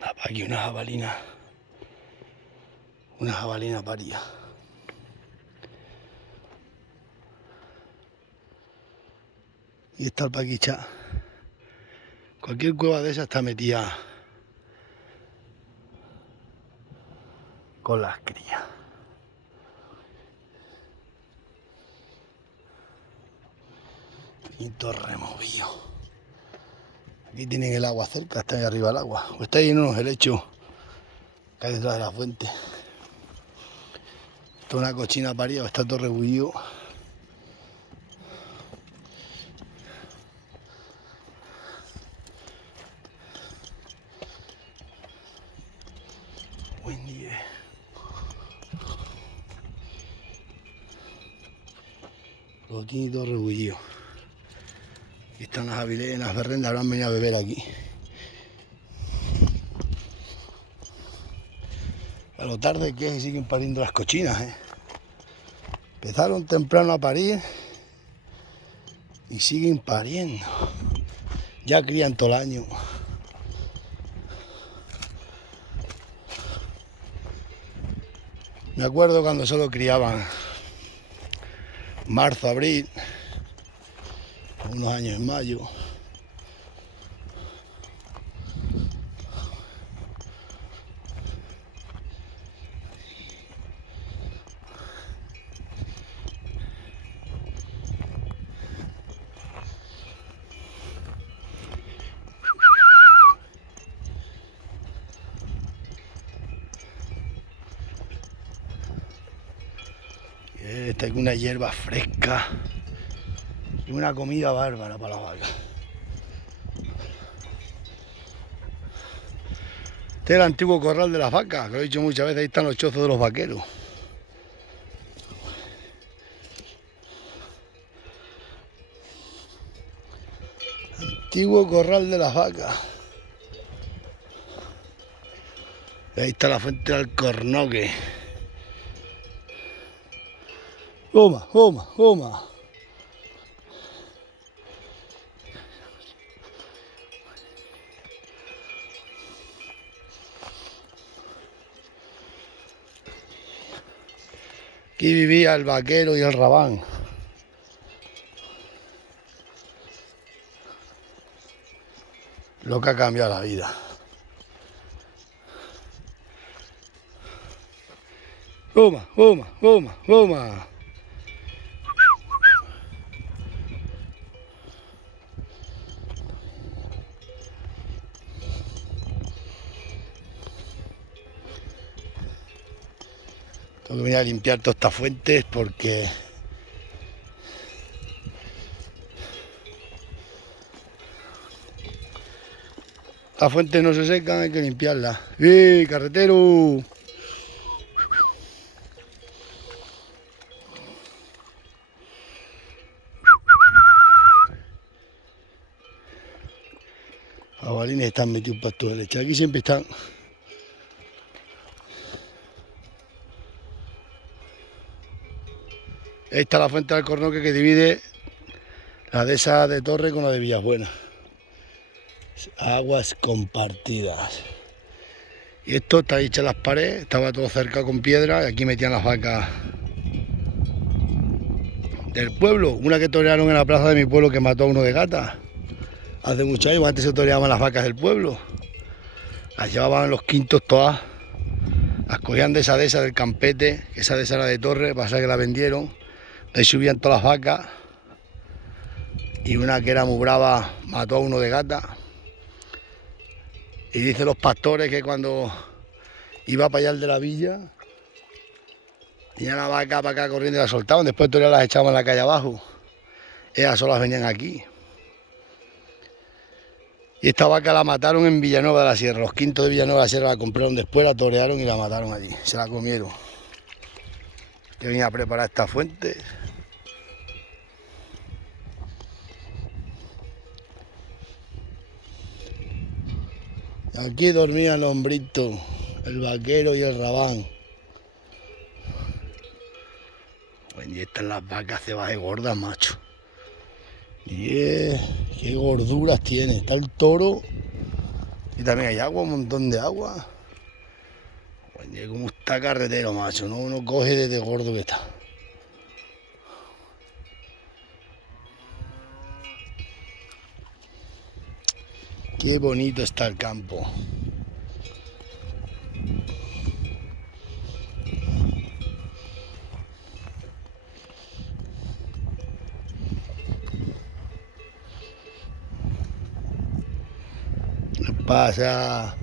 Aquí una jabalina. Una jabalina paría. Y está el paquicha. Cualquier cueva de esas está metida con las crías. Y todo removido. Aquí tienen el agua cerca, está ahí arriba el agua. O está ahí en unos helechos que hay detrás de la fuente. Esto es una cochina parida, está todo rebullido. Buen día. Lo tiene todo rebullido. Aquí están las avilés, las berrendas, habrán venido a beber aquí. A lo tarde que es y siguen pariendo las cochinas, ¿eh? Empezaron temprano a parir y siguen pariendo. Ya crían todo el año. Me acuerdo cuando solo criaban marzo, abril, unos años en mayo. Esta es una hierba fresca y una comida bárbara para las vacas. Este es el antiguo corral de las vacas, que lo he dicho muchas veces, ahí están los chozos de los vaqueros. Antiguo corral de las vacas. Y ahí está la fuente del Alcornoque. Toma, toma, toma. Aquí vivía el vaquero y el rabán. Lo que ha cambiado la vida. Toma, toma, toma, toma. Tengo que venir a limpiar todas estas fuentes porque las fuentes no se secan, hay que limpiarlas. ¡Eh, carretero! Los jabalines están metidos en pasto de leche. Aquí siempre están. Ahí está la fuente del Alcornoque que divide la de esa de Torre con la de Villabuena. Aguas compartidas. Y esto está hecho en las paredes, estaba todo cerca con piedra y aquí metían las vacas del pueblo. Una que torearon en la plaza de mi pueblo que mató a uno de Gata. Hace muchos años, antes se toreaban las vacas del pueblo. Las llevaban en los quintos todas. Las cogían de esa del Campete, que esa de esa era de Torre, pasa que la vendieron. De ahí subían todas las vacas. Y una que era muy brava mató a uno de Gata. Y dicen los pastores que cuando iba para allá el de la villa, tenía la vaca para acá corriendo y la soltaban. Después todavía las echaban en la calle abajo. Ellas solas venían aquí. Y esta vaca la mataron en Villanueva de la Sierra. Los quintos de Villanueva de la Sierra la compraron después, la torearon y la mataron allí. Se la comieron. Que venía a preparar esta fuente. Aquí dormían el hombrito, el vaquero y el rabán. Y estas las vacas cebaje gordas, macho. Y qué gorduras tiene. Está el toro Y también hay agua, un montón de agua. Oye, como está carretero, macho, ¿no? Uno coge desde gordo que está. Qué bonito está el campo. ¿Qué pasa?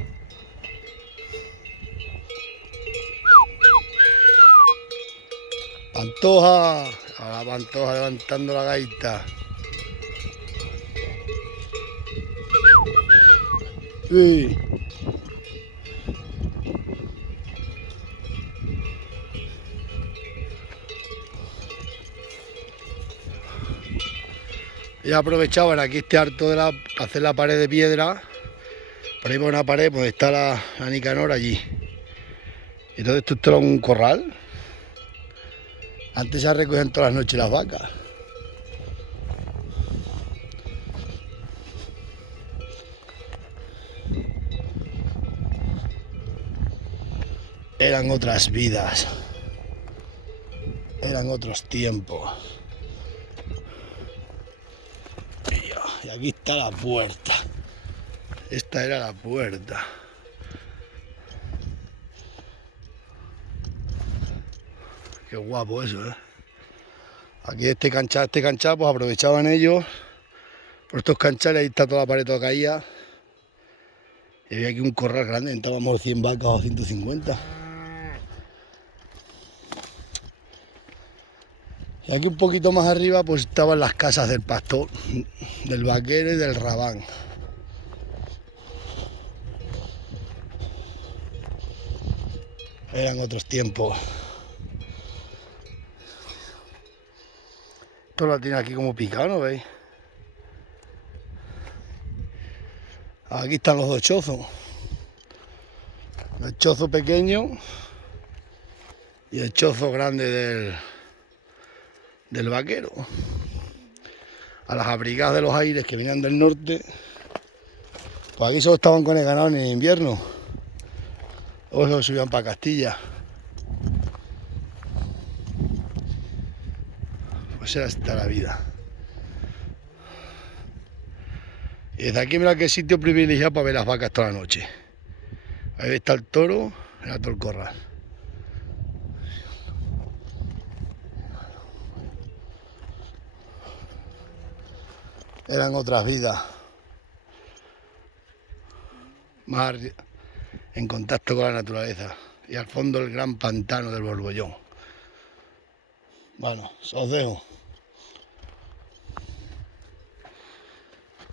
Pantoja. Ahora Pantoja levantando la gaita. Uy. He aprovechado en aquí este harto de para hacer la pared de piedra. Por ahí por una pared donde está la Nicanor allí. Entonces esto era un corral. Antes se recogían todas las noches las vacas. Eran otras vidas. Eran otros tiempos. Y aquí está la puerta. Esta era la puerta. Qué guapo eso, ¿eh? Aquí este canchal, pues aprovechaban ellos. Por estos canchales, ahí está toda la pared toda caída. Y había aquí un corral grande, entrábamos 100 vacas o 150. Y aquí un poquito más arriba pues estaban las casas del pastor, del vaquero y del rabán. Eran otros tiempos. Esto lo tiene aquí como picado, ¿no veis? Aquí están los dos chozos. El chozo pequeño y el chozo grande del vaquero. A las abrigadas de los aires que venían del norte, pues aquí solo estaban con el ganado en el invierno. O se subían para Castilla. Pues era esta la vida. Y desde aquí mira qué sitio privilegiado para ver las vacas toda la noche. Ahí está el toro, era todo el corral. Eran otras vidas. Más en contacto con la naturaleza. Y al fondo el gran pantano del Borbollón. Bueno, os dejo.